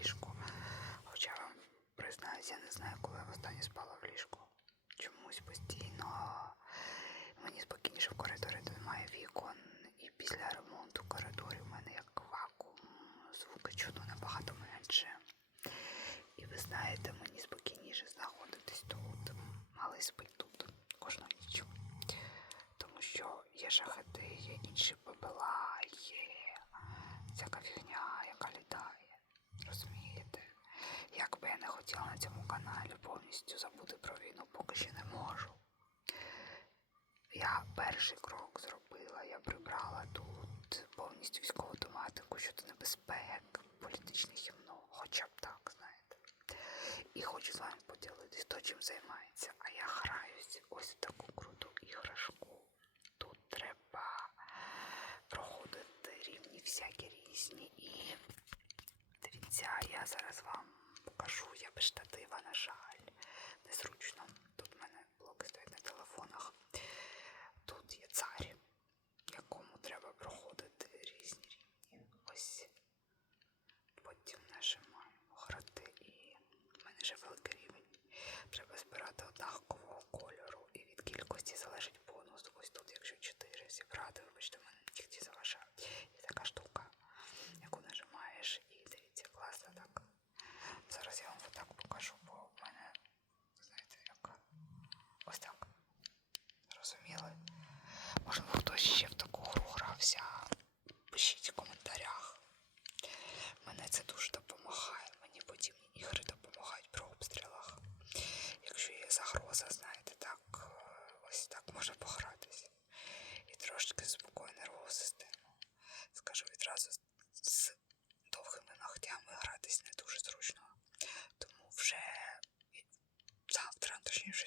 ліжку. Хоча вам признаюсь, я не знаю, коли я востаннє спала в ліжку. Чомусь постійно мені спокійніше в коридорі, де немає вікон. І після ремонту коридорів у мене як вакуум. Звуки чутно набагато менше. І ви знаєте, мені спокійніше знаходитись тут. Малий спить тут кожну ніч. Тому що є шахети, є інші хотіла на цьому каналі повністю забути про війну, поки ще не можу. Я перший крок зробила, я прибрала тут повністю військову тематику щодо небезпек, політичних гімно, хоча б так, знаєте. І хочу з вами поділитись, хто чим займається. А я граюсь ось в таку круту іграшку. Тут треба проходити рівні всякі різні. І дивіться, я зараз вам покажу. ще в таку гру грався, пишіть в коментарях. Мене це дуже допомагає. Мені подібні ігри допомагають при обстрілах. Якщо є загроза, знаєте, так ось так можна погратися. І трошки спокою нервову систему. Скажу відразу з довгими ногтями гратись не дуже зручно. Тому вже завтра, точніше,